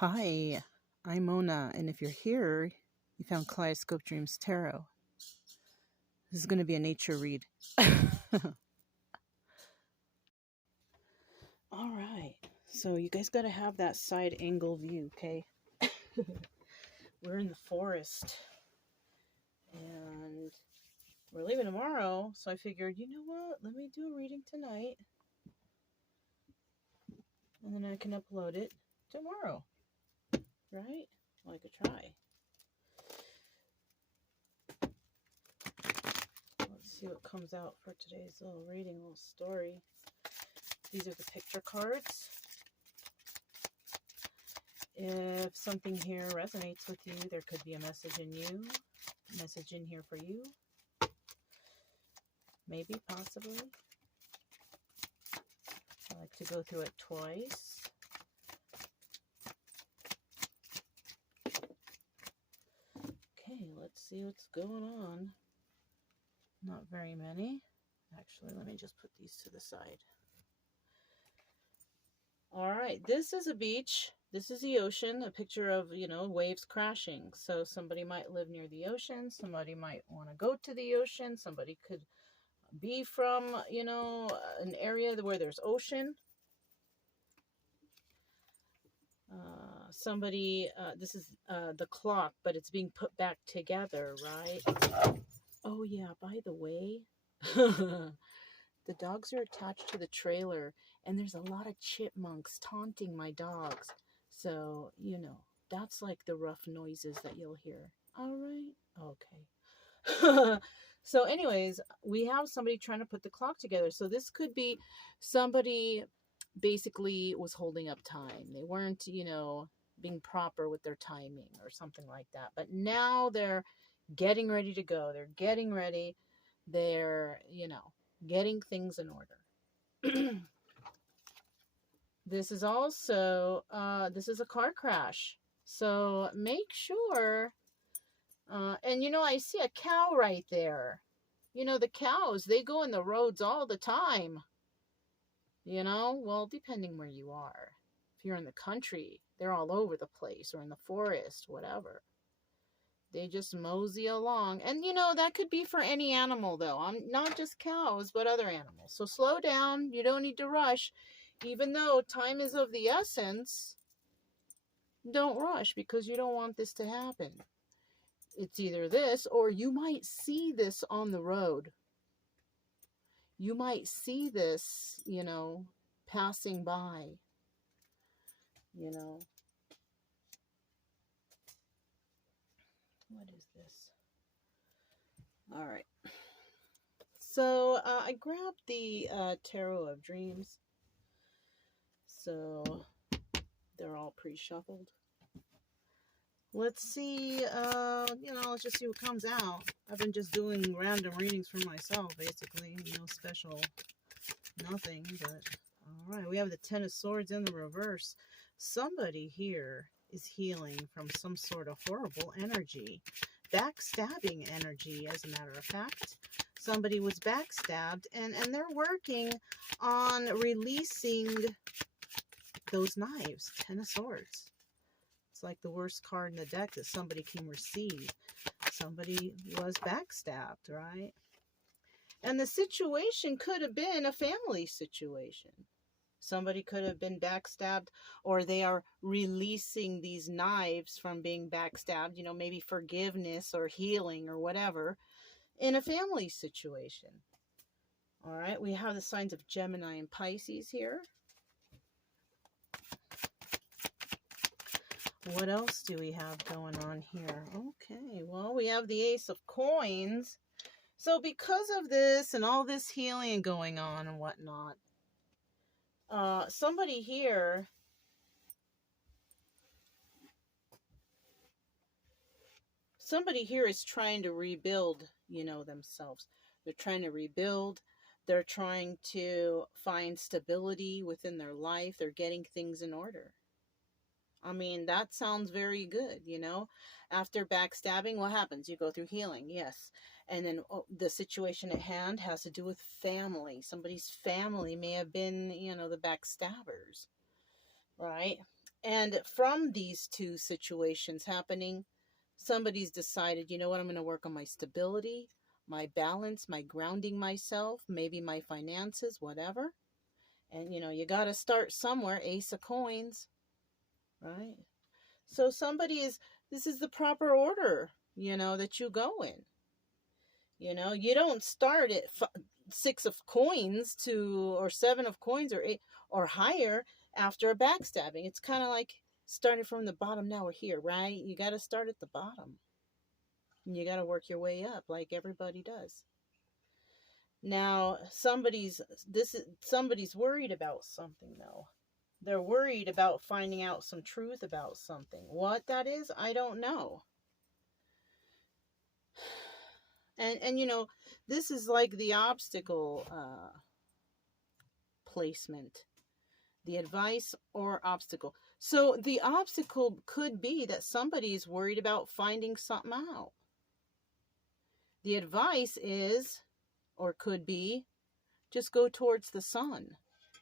Hi, I'm Mona, and if you're here, you found Kaleidoscope Dreams Tarot. This is going to be a nature read. All right, so you guys got to have that side angle view, okay? We're in the forest, and we're leaving tomorrow, so I figured, you know what, let me do a reading tonight, and then I can upload it tomorrow, right? Well, I could try. Let's see what comes out for today's little reading, little story. These are the picture cards. If something here resonates with you, there could be a message in you, a message in here for you. Maybe, possibly. I like to go through it twice. Okay, let's see what's going on. Not very many. Actually, let me just put these to the side. All right, this is a beach. This is the ocean, a picture of, waves crashing. So somebody might live near the ocean. Somebody might want to go to the ocean. Somebody could be from, an area where there's ocean. This is the clock, but it's being put back together, right? Oh, yeah, by the way, the dogs are attached to the trailer, and there's a lot of chipmunks taunting my dogs. So, that's like the rough noises that you'll hear. All right? Okay. So anyways, we have somebody trying to put the clock together. So this could be somebody basically was holding up time. They weren't, being proper with their timing or something like that. But now they're getting ready to go. They're getting ready. They're, getting things in order. This is also, this is a car crash. So make sure, and I see a cow right there. The cows, they go in the roads all the time. Well, depending where you are. If you're in the country, they're all over the place, or in the forest, whatever. They just mosey along. And, that could be for any animal, though. Not just cows, but other animals. So slow down. You don't need to rush. Even though time is of the essence, don't rush, because you don't want this to happen. It's either this, or you might see this on the road. You might see this, passing by, What is this? All right. So I grabbed the Tarot of Dreams. So they're all pre-shuffled. Let's see, let's just see what comes out. I've been just doing random readings for myself, basically. No special, nothing, but all right. We have the Ten of Swords in the reverse. Somebody here is healing from some sort of horrible energy. Backstabbing energy, as a matter of fact. Somebody was backstabbed, and they're working on releasing those knives. Ten of Swords. It's like the worst card in the deck that somebody can receive. Somebody was backstabbed, right? And the situation could have been a family situation. Somebody could have been backstabbed, or they are releasing these knives from being backstabbed, maybe forgiveness or healing or whatever, in a family situation. All right, we have the signs of Gemini and Pisces here. What else do we have going on here? Okay, well, we have the Ace of Coins. So because of this and all this healing going on and whatnot, somebody here is trying to rebuild, themselves. They're trying to rebuild. They're trying to find stability within their life. They're getting things in order. I mean, that sounds very good, After backstabbing, what happens? You go through healing, yes. And then the situation at hand has to do with family. Somebody's family may have been, the backstabbers, right? And from these two situations happening, somebody's decided, you know what, I'm going to work on my stability, my balance, my grounding myself, maybe my finances, whatever. And, you know, you got to start somewhere. Ace of coins, right? So this is the proper order, you know, that you go in. You know, you don't start at six of coins or seven of coins or eight or higher after a backstabbing. It's kind of like starting from the bottom. Now we're here, right? You got to start at the bottom. And you got to work your way up like everybody does. Now, somebody's worried about something, though. They're worried about finding out some truth about something. What that is, I don't know. And you know, this is like the obstacle placement. The advice or obstacle. So the obstacle could be that somebody's worried about finding something out. The advice is, or could be, just go towards the sun.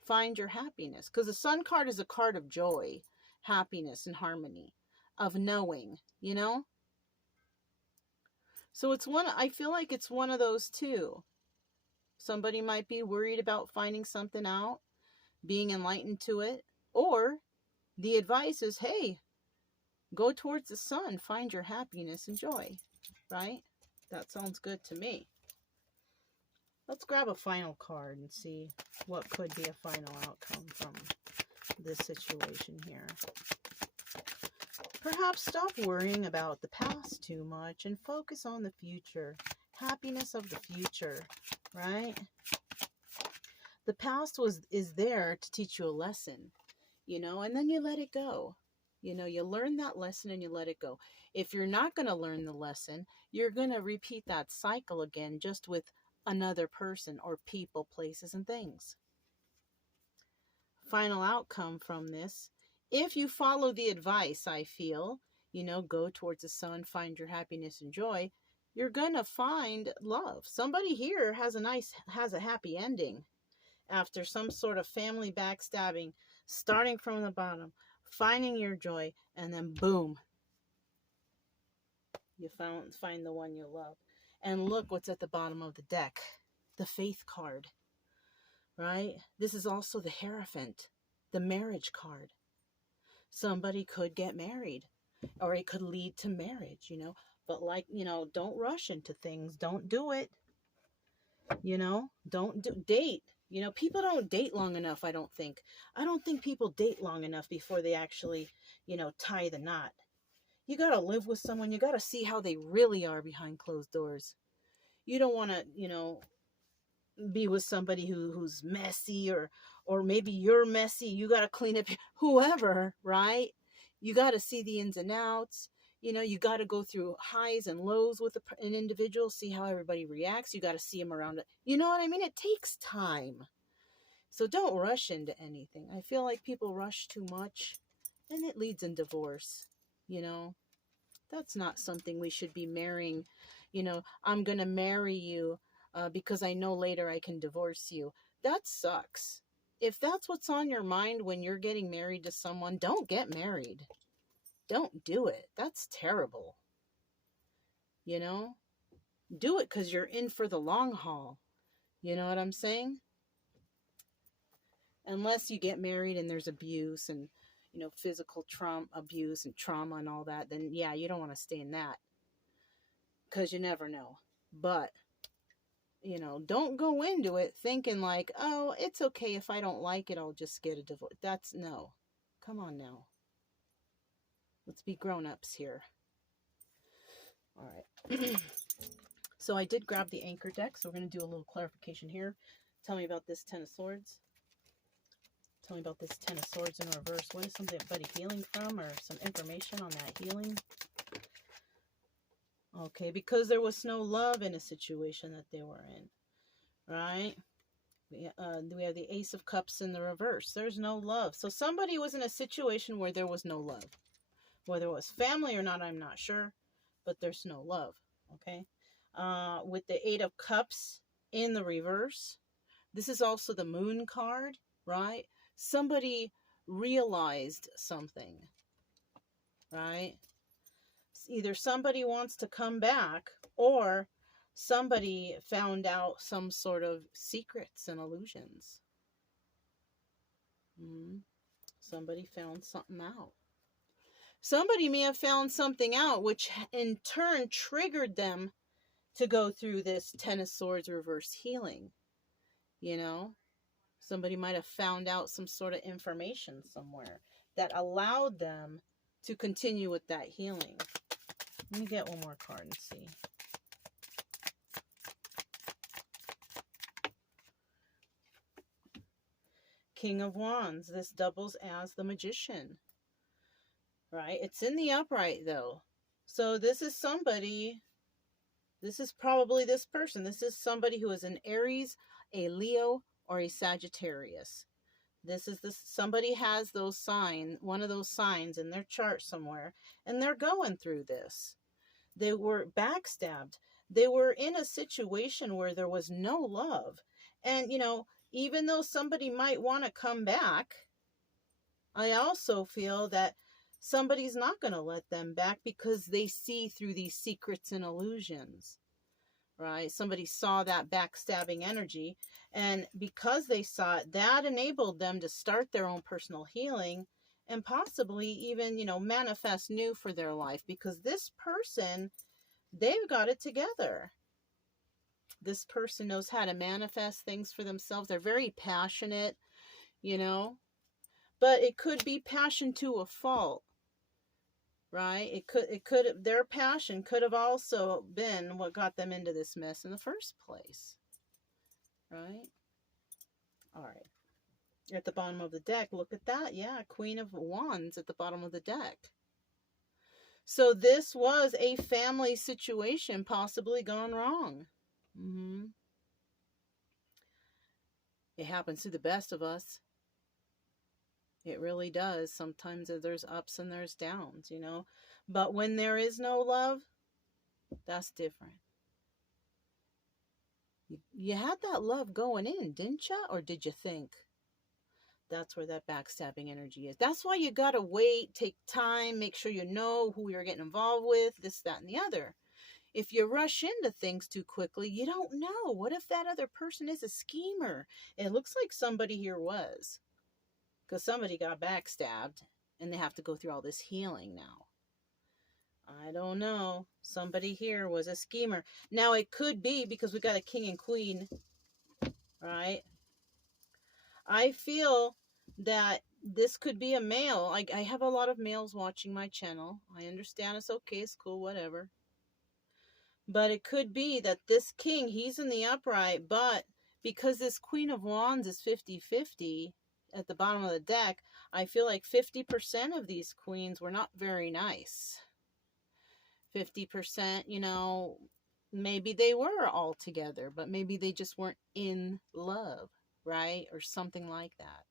Find your happiness. Because the sun card is a card of joy, happiness, and harmony. Of knowing, you know? So I feel like it's one of those two. Somebody might be worried about finding something out, being enlightened to it. Or the advice is, hey, go towards the sun. Find your happiness and joy. Right? That sounds good to me. Let's grab a final card and see what could be a final outcome from this situation here. Perhaps stop worrying about the past too much and focus on the future. Happiness of the future, right? The past is there to teach you a lesson, you know, and then you let it go. You know, you learn that lesson and you let it go. If you're not going to learn the lesson, you're going to repeat that cycle again, just with another person or people, places, and things. Final outcome from this, if you follow the advice, I feel, you know, go towards the sun, find your happiness and joy, you're gonna find love. Somebody here has a happy ending after some sort of family backstabbing, starting from the bottom, finding your joy, and then boom, you find the one you love. And look what's at the bottom of the deck. The Faith card, right? This is also the Hierophant, the marriage card. Somebody could get married, or it could lead to marriage, you know. But like, you know, don't rush into things. Don't do it. You know, date. You know, people don't date long enough, I don't think. I don't think people date long enough before they actually, you know, tie the knot. You got to live with someone. You got to see how they really are behind closed doors. You don't want to, you know, be with somebody who's messy, or maybe you're messy. You got to clean up whoever, right? You got to see the ins and outs. You know, you got to go through highs and lows with an individual, see how everybody reacts. You got to see them around it. You know what I mean? It takes time. So don't rush into anything. I feel like people rush too much and it leads in divorce. You know, that's not something we should be marrying. You know, I'm going to marry you because I know later I can divorce you. That sucks. If that's what's on your mind when you're getting married to someone, don't get married. Don't do it. That's terrible. You know, do it because you're in for the long haul. You know what I'm saying? Unless you get married and there's abuse and, you know, physical abuse and trauma and all that, then yeah, you don't want to stay in that because you never know. But, you know, don't go into it thinking like, oh, it's okay. If I don't like it, I'll just get a divorce. No. Come on now. Let's be grown-ups here. All right. So I did grab the anchor deck, so we're going to do a little clarification here. Tell me about this Ten of Swords. Tell me about this Ten of Swords in reverse. What is somebody healing from, or some information on that healing? Okay, because there was no love in a situation that they were in, right? We have the Ace of Cups in the reverse. There's no love. So somebody was in a situation where there was no love. Whether it was family or not, I'm not sure, but there's no love, okay? With the Eight of Cups in the reverse, this is also the Moon card, right? Somebody realized something, right? Either somebody wants to come back, or somebody found out some sort of secrets and illusions. Somebody found something out. Somebody may have found something out, which in turn triggered them to go through this Ten of Swords reverse healing. You know, somebody might have found out some sort of information somewhere that allowed them to continue with that healing. Let me get one more card and see. King of Wands. This doubles as the Magician. Right? It's in the upright though. So this is somebody, this is probably this person. This is somebody who is an Aries, a Leo, or a Sagittarius. This is this, somebody has those signs, one of those signs in their chart somewhere, and they're going through this. They were backstabbed. They were in a situation where there was no love. And, you know, even though somebody might want to come back, I also feel that somebody's not going to let them back because they see through these secrets and illusions, right? Somebody saw that backstabbing energy, and because they saw it, that enabled them to start their own personal healing and possibly even, you know, manifest new for their life, because this person, they've got it together. This person knows how to manifest things for themselves. They're very passionate, you know, but it could be passion to a fault. Right? Their passion could have also been what got them into this mess in the first place. Right? All right. At the bottom of the deck, look at that. Yeah, Queen of Wands at the bottom of the deck. So this was a family situation possibly gone wrong. It happens to the best of us. It really does. Sometimes there's ups and there's downs, you know. But when there is no love, that's different. You had that love going in, didn't you? Or did you think? That's where that backstabbing energy is. That's why you got to wait, take time, make sure you know who you're getting involved with, this, that, and the other. If you rush into things too quickly, you don't know. What if that other person is a schemer? It looks like somebody here was. Because somebody got backstabbed and they have to go through all this healing now. I don't know. Somebody here was a schemer. Now it could be because we got a king and queen, right? I feel that this could be a male. I have a lot of males watching my channel. I understand it's okay, it's cool, whatever. But it could be that this king, he's in the upright, but because this Queen of Wands is 50-50, at the bottom of the deck, I feel like 50% of these queens were not very nice. 50%, you know, maybe they were all together, but maybe they just weren't in love, right? Or something like that.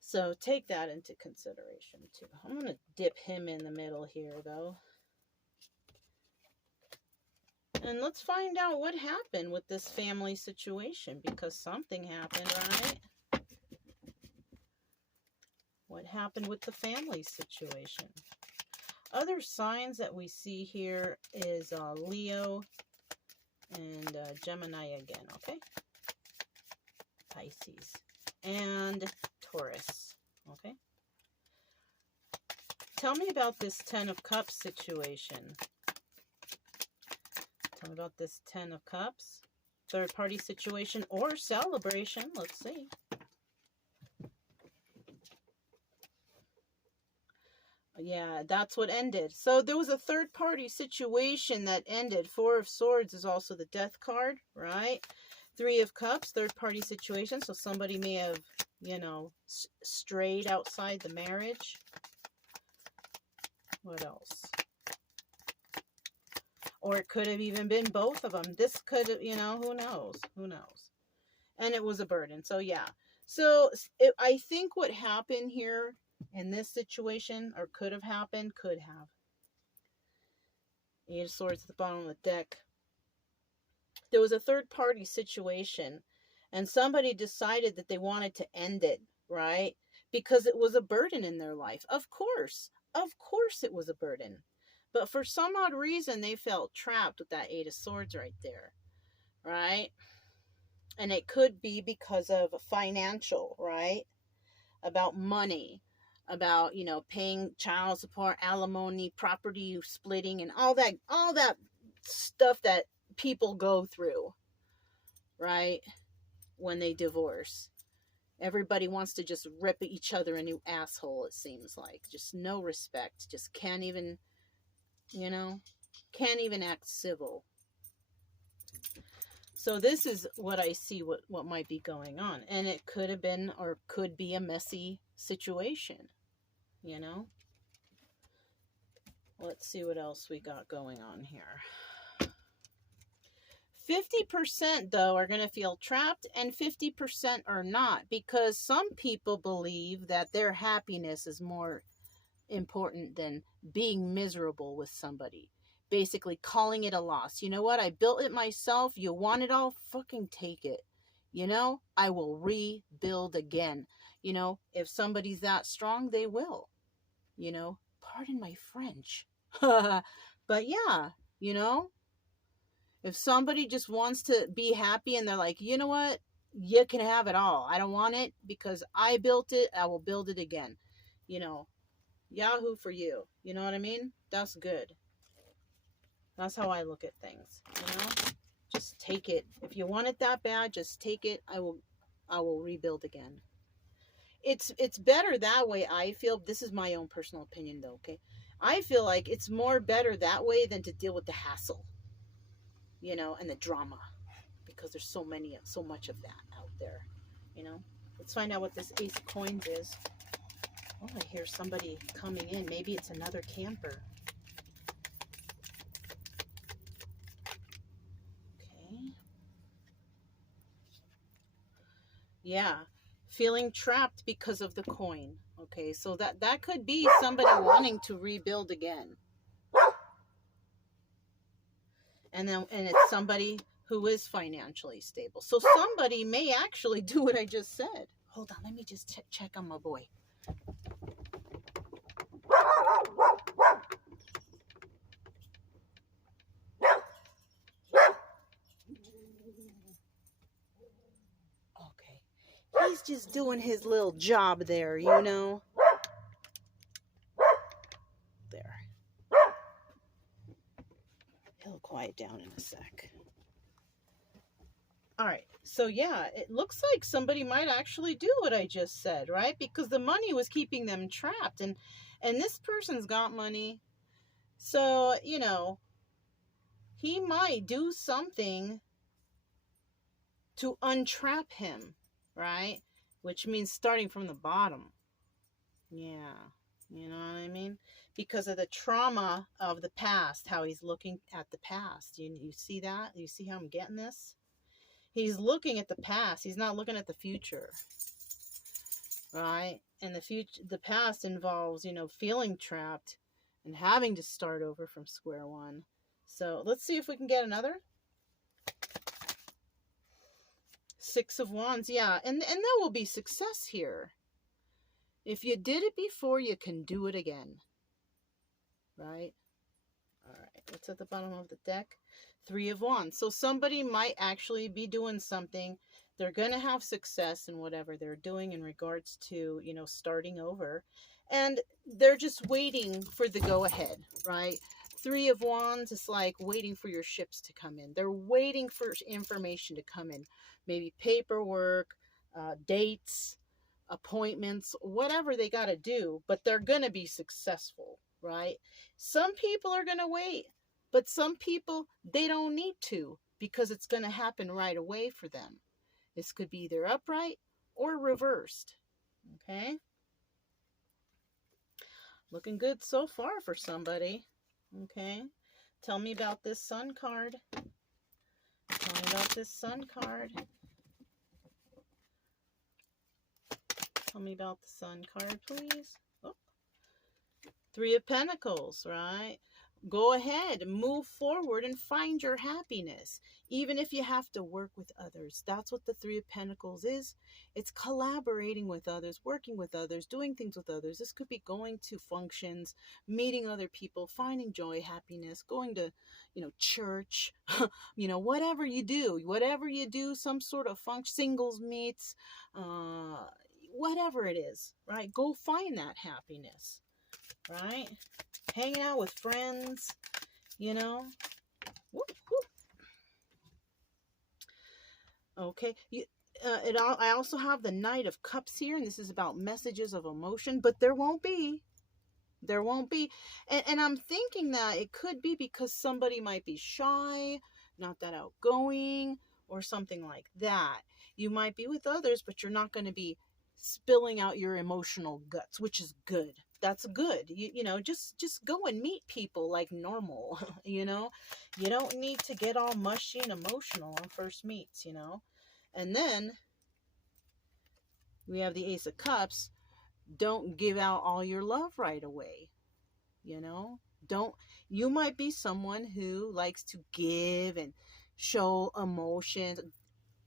So take that into consideration too. I'm going to dip him in the middle here though. And let's find out what happened with this family situation, because something happened, right? What happened with the family situation? Other signs that we see here is Leo and Gemini again, okay? Pisces and Taurus, okay? Tell me about this Ten of Cups situation. Tell me about this Ten of Cups. Third party situation or celebration. Let's see. Yeah, that's what ended. So there was a third party situation that ended. Four of Swords is also the Death card, right? Three of Cups, third party situation. So somebody may have, you know, strayed outside the marriage. What else? Or it could have even been both of them. This could have, you know, who knows? Who knows? And it was a burden. So yeah. So I think what happened here in this situation, or could have happened, could have. Eight of Swords at the bottom of the deck. There was a third party situation, and somebody decided that they wanted to end it, right? because it was a burden in their life. Of course it was a burden. But for some odd reason, they felt trapped with that Eight of Swords right there, right? And it could be because of financial, right? About money, about, you know, paying child support, alimony, property splitting, and all that stuff that people go through, right? When they divorce. Everybody wants to just rip each other a new asshole, it seems like. Just no respect. Just can't even, you know, can't even act civil. So this is what I see what might be going on. And it could have been or could be a messy situation, you know. Let's see what else we got going on here. 50% though are going to feel trapped and 50% are not, because some people believe that their happiness is more important than being miserable with somebody. Basically calling it a loss. You know what? I built it myself. You want it all? Fucking take it. You know, I will rebuild again. You know, if somebody's that strong, they will. You know, pardon my French. But yeah, you know, if somebody just wants to be happy and they're like, you know what? You can have it all. I don't want it because I built it. I will build it again. You know, Yahoo for you. You know what I mean? That's good. That's how I look at things. You know, just take it. If you want it that bad, just take it. I will rebuild again. It's better that way. I feel, this is my own personal opinion though. Okay, I feel like it's more better that way than to deal with the hassle, you know, and the drama, because there's so much of that out there, you know. Let's find out what this Ace of Coins is. Oh, I hear somebody coming in. Maybe it's another camper. Okay. Yeah. Feeling trapped because of the coin. Okay, so that could be somebody wanting to rebuild again. And it's somebody who is financially stable. So somebody may actually do what I just said. Hold on, let me just check on my boy. Okay. He's just doing his little job there, you know. There. He'll quiet down in a sec. All right. So yeah, it looks like somebody might actually do what I just said, right? Because the money was keeping them trapped, and this person's got money. So, you know, he might do something to untrap him, right? Which means starting from the bottom. Yeah. You know what I mean? Because of the trauma of the past, how he's looking at the past. You see that? You see how I'm getting this? He's looking at the past. He's not looking at the future. Right? And the past involves, you know, feeling trapped and having to start over from square one. So let's see if we can get another. Six of Wands. Yeah. And there will be success here. If you did it before, you can do it again. Right? All right. What's at the bottom of the deck? Three of Wands. So somebody might actually be doing something. They're going to have success in whatever they're doing in regards to, you know, starting over. And they're just waiting for the go ahead, right? Three of Wands is like waiting for your ships to come in. They're waiting for information to come in. Maybe paperwork, dates, appointments, whatever they got to do. But they're going to be successful, right? Some people are going to wait. But some people, they don't need to, because it's going to happen right away for them. This could be either upright or reversed. Okay? Looking good so far for somebody. Okay? Tell me about this Sun card. Tell me about this Sun card. Tell me about the Sun card, please. Oh. Three of Pentacles, right? Go ahead, move forward and find your happiness, even if you have to work with others. That's what the Three of Pentacles is. It's collaborating with others, working with others, doing things with others. This could be going to functions, meeting other people, finding joy, happiness, going to, church, whatever you do, some sort of function, singles meets, whatever it is, right? Go find that happiness, right? Hanging out with friends, Whoop, whoop. Okay. I also have the Knight of Cups here, and this is about messages of emotion, but there won't be. There won't be. And I'm thinking that it could be because somebody might be shy, not that outgoing, or something like that. You might be with others, but you're not going to be spilling out your emotional guts, which is good. That's good. Just go and meet people like normal. You don't need to get all mushy and emotional on first meets. And then we have the Ace of Cups. Don't give out all your love right away. You might be someone who likes to give and show emotions.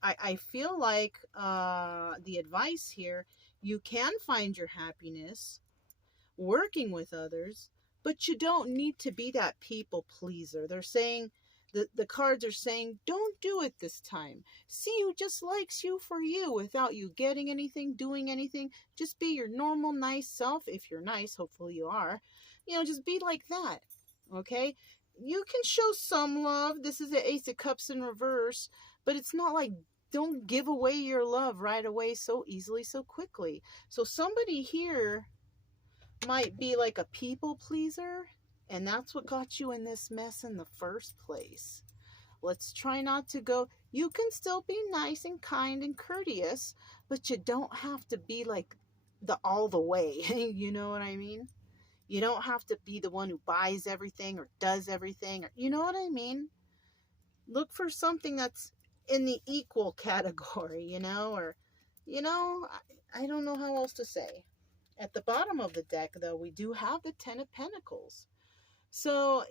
I feel like the advice here, you can find your happiness working with others, but you don't need to be that people pleaser. They're saying, the cards are saying, don't do it this time. See who just likes you for you without you getting anything, doing anything. Just be your normal, nice self. If you're nice, hopefully you are. Just be like that. Okay? You can show some love. This is the Ace of Cups in reverse, but it's not like, don't give away your love right away so easily, so quickly. So somebody here might be like a people pleaser, and that's what got you in this mess in the first place. Let's try not to go. You can still be nice and kind and courteous, but you don't have to be like all the way. You know what I mean? You don't have to be the one who buys everything or does everything, or you know what I mean? Look for something that's in the equal category, or I don't know how else to say. At the bottom of the deck, though, we do have the Ten of Pentacles. So,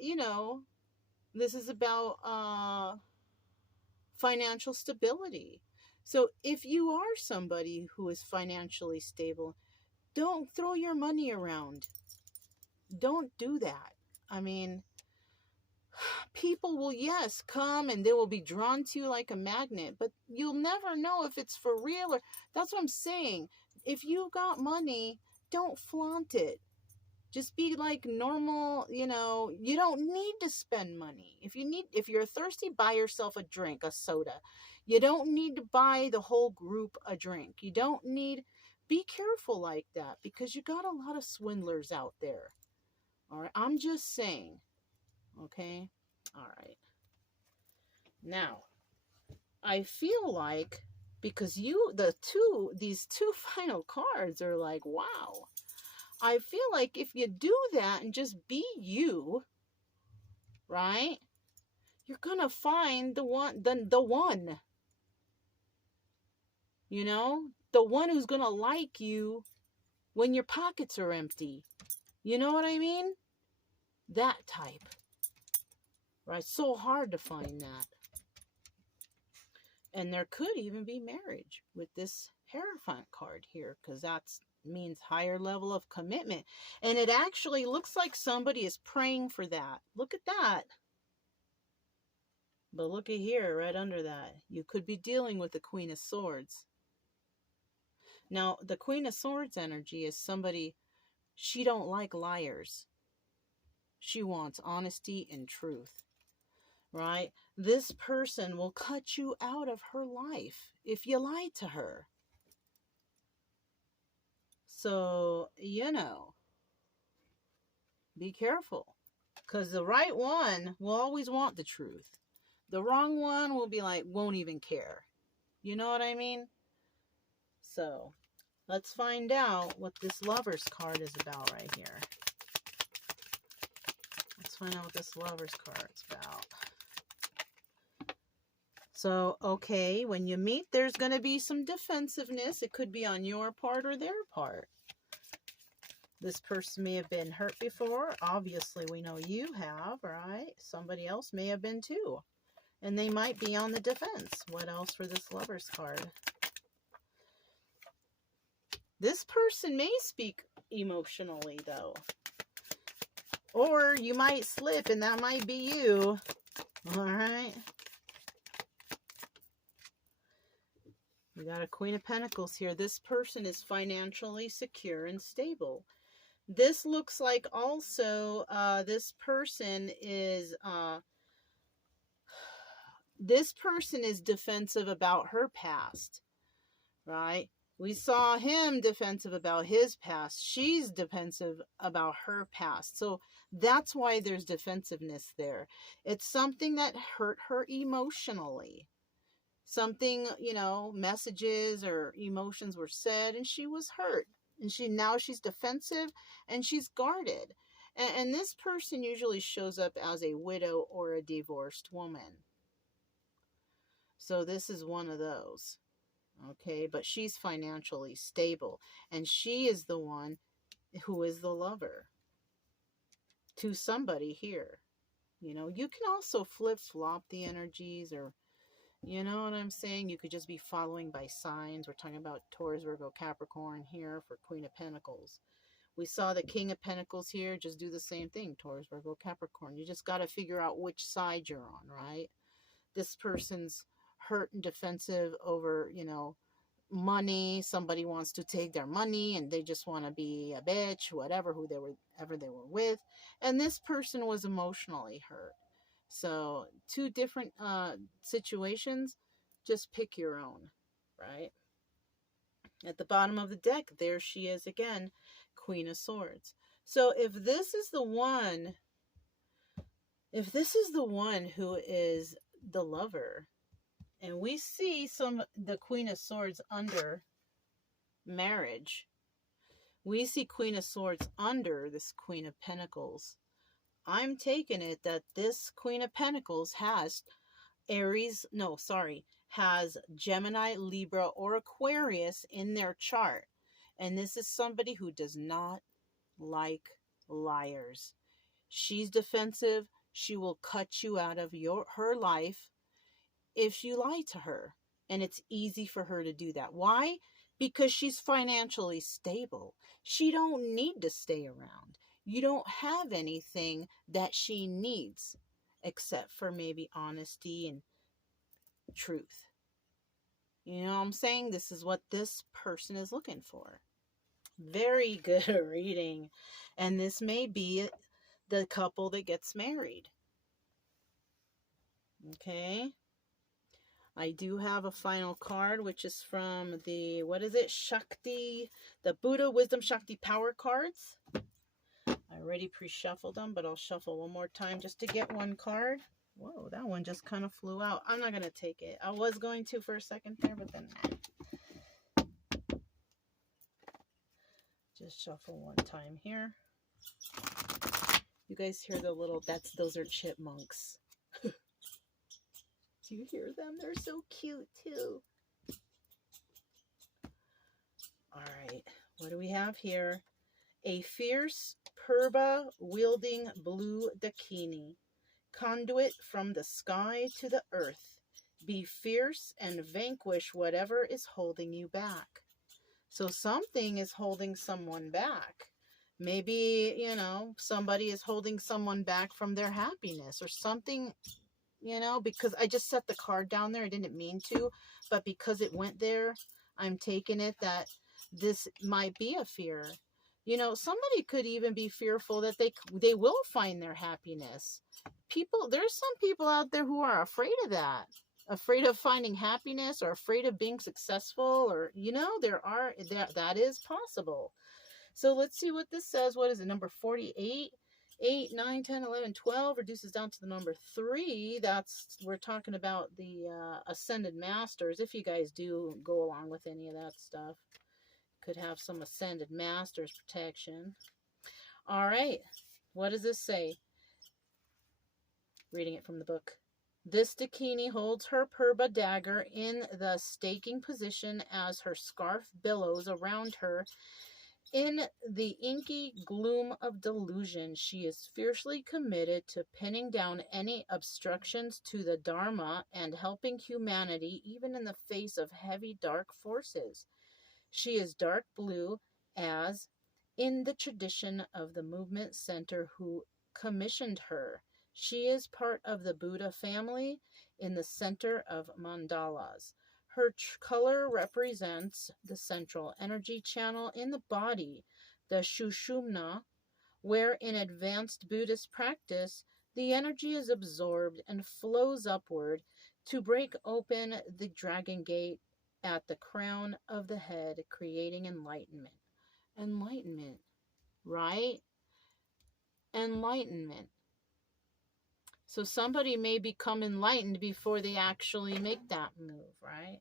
this is about financial stability. So if you are somebody who is financially stable, don't throw your money around. Don't do that. I mean, people will, yes, come and they will be drawn to you like a magnet, but you'll never know if it's for real or, that's what I'm saying. If you got money, don't flaunt it. Just be like normal, you don't need to spend money. If you're thirsty, buy yourself a drink, a soda. You don't need to buy the whole group a drink. Be careful like that, because you got a lot of swindlers out there. All right. I'm just saying. Okay. All right. Now, I feel like, because these two final cards are like, wow. I feel like if you do that and just be you, right? You're going to find the one, the one, the one who's going to like you when your pockets are empty. You know what I mean? That type. Right? So hard to find that. And there could even be marriage with this Hierophant card here, because that's means higher level of commitment. And it actually looks like somebody is praying for that. Look at that. But look at here, right under that. You could be dealing with the Queen of Swords. Now, the Queen of Swords energy is somebody, she don't like liars. She wants honesty and truth. Right? This person will cut you out of her life if you lie to her. So, be careful. Because the right one will always want the truth. The wrong one will be like, won't even care. You know what I mean? So, let's find out what this Lover's card is about right here. Let's find out what this Lover's card is about. So, okay, when you meet, there's going to be some defensive-ness. It could be on your part or their part. This person may have been hurt before. Obviously, we know you have, right? Somebody else may have been too. And they might be on the defense. What else for this Lover's card? This person may speak emotionally, though. Or you might slip, and that might be you. All right. We got a Queen of Pentacles here. This person is financially secure and stable. This looks like also this person is defensive about her past, right? We saw him defensive about his past. She's defensive about her past. So that's why there's defensiveness there. It's something that hurt her emotionally. Something, messages or emotions were said and she was hurt. And now she's defensive and she's guarded. And this person usually shows up as a widow or a divorced woman. So this is one of those. Okay, but she's financially stable. And she is the one who is the lover to somebody here. You can also flip-flop the energies, or you know what I'm saying? You could just be following by signs. We're talking about Taurus, Virgo, Capricorn here for Queen of Pentacles. We saw the King of Pentacles here. Just do the same thing. Taurus, Virgo, Capricorn. You just got to figure out which side you're on, right? This person's hurt and defensive over, money. Somebody wants to take their money and they just want to be a bitch, whatever, whoever they were with. And this person was emotionally hurt. So 2 different situations. Just pick your own, right? At the bottom of the deck, there she is again, Queen of Swords. So if this is the one who is the lover, and we see the Queen of Swords under marriage, we see Queen of Swords under this Queen of Pentacles, I'm taking it that this Queen of Pentacles has has Gemini, Libra, or Aquarius in their chart. And this is somebody who does not like liars. She's defensive. She will cut you out of her life if you lie to her. And it's easy for her to do that. Why? Because she's financially stable. She don't need to stay around. You don't have anything that she needs except for maybe honesty and truth. You know what I'm saying? This is what this person is looking for. Very good reading. And this may be the couple that gets married. Okay. I do have a final card, which is from the, Shakti, the Buddha Wisdom Shakti Power cards. I already pre-shuffled them, but I'll shuffle one more time just to get one card. Whoa, that one just kind of flew out. I'm not going to take it. I was going to for a second there, but then just shuffle one time here. You guys hear the little, those are chipmunks. Do you hear them? They're so cute too. All right, what do we have here? A fierce purba wielding blue dakini. Conduit from the sky to the earth. Be fierce and vanquish whatever is holding you back. So something is holding someone back. Maybe, somebody is holding someone back from their happiness or something, because I just set the card down there. I didn't mean to, but because it went there, I'm taking it that this might be a fear. Somebody could even be fearful that they will find their happiness. There's some people out there who are afraid of that. Afraid of finding happiness or afraid of being successful, or, that is possible. So let's see what this says. What is it? Number 48, 8, 9, 10, 11, 12 reduces down to the number 3. We're talking about the Ascended Masters. If you guys do go along with any of that stuff, could have some Ascended Masters protection. All right. What does this say? Reading it from the book. This Dakini holds her purba dagger in the staking position as her scarf billows around her In the inky gloom of delusion, she is fiercely committed to pinning down any obstructions to the Dharma and helping humanity even in the face of heavy dark forces. She is dark blue, as in the tradition of the movement center who commissioned her. She is part of the Buddha family in the center of mandalas. Her color represents the central energy channel in the body, the Shushumna, where in advanced Buddhist practice, the energy is absorbed and flows upward to break open the dragon gate at the crown of the head, creating enlightenment. Enlightenment, right? Enlightenment. So somebody may become enlightened before they actually make that move, right?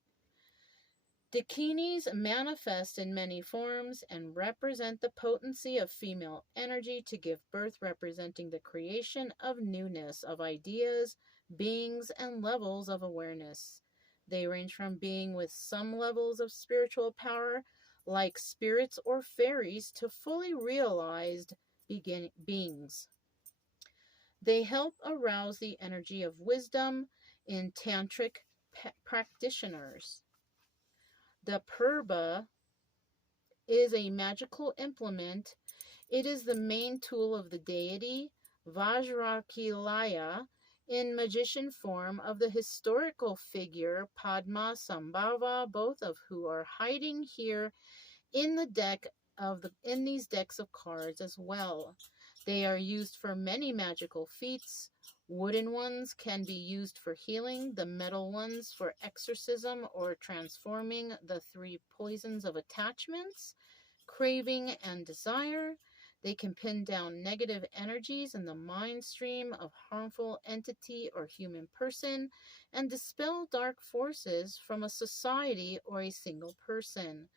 Dakinis manifest in many forms and represent the potency of female energy to give birth, representing the creation of newness of ideas, beings, and levels of awareness. They range from being with some levels of spiritual power, like spirits or fairies, to fully realized beings. They help arouse the energy of wisdom in tantric practitioners. The purba is a magical implement. It is the main tool of the deity Vajrakilaya in magician form of the historical figure Padma Sambhava, both of who are hiding here in these decks of cards as well. They are used for many magical feats. Wooden ones can be used for healing, the metal ones for exorcism or transforming the three poisons of attachments, craving, and desire. They can pin down negative energies in the mind stream of harmful entity or human person and dispel dark forces from a society or a single person.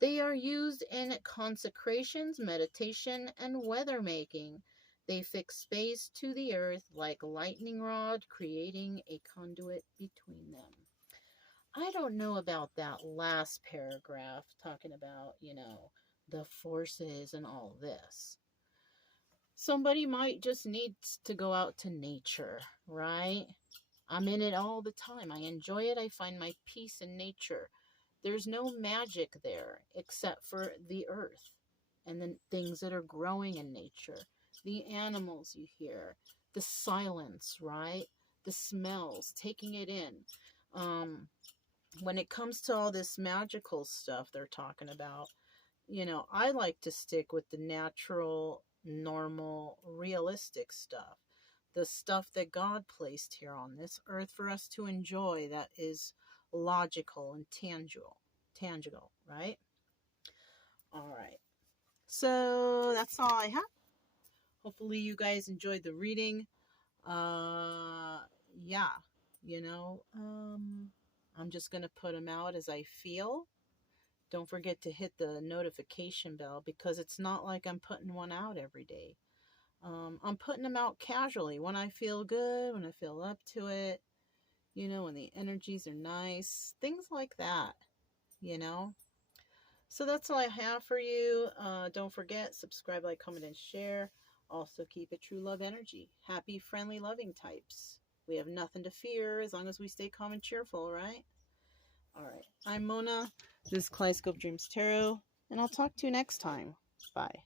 They are used in consecrations, meditation, and weather making. They fix space to the earth like lightning rod, creating a conduit between them. I don't know about that last paragraph talking about, the forces and all this. Somebody might just need to go out to nature, right? I'm in it all the time. I enjoy it. I find my peace in nature. There's no magic there except for the earth and the things that are growing in nature, the animals you hear, the silence, right? The smells, taking it in. When it comes to all this magical stuff they're talking about, I like to stick with the natural, normal, realistic stuff. The stuff that God placed here on this earth for us to enjoy that is logical and tangible, right? All right. So that's all I have. Hopefully you guys enjoyed the reading. Yeah, I'm just going to put them out as I feel. Don't forget to hit the notification bell because it's not like I'm putting one out every day. I'm putting them out casually when I feel good, when I feel up to it, when the energies are nice, things like that, So that's all I have for you. Don't forget, subscribe, like, comment, and share. Also, keep it true love energy. Happy, friendly, loving types. We have nothing to fear as long as we stay calm and cheerful, right? All right. I'm Mona. This is Kaleidoscope Dreams Tarot, and I'll talk to you next time. Bye.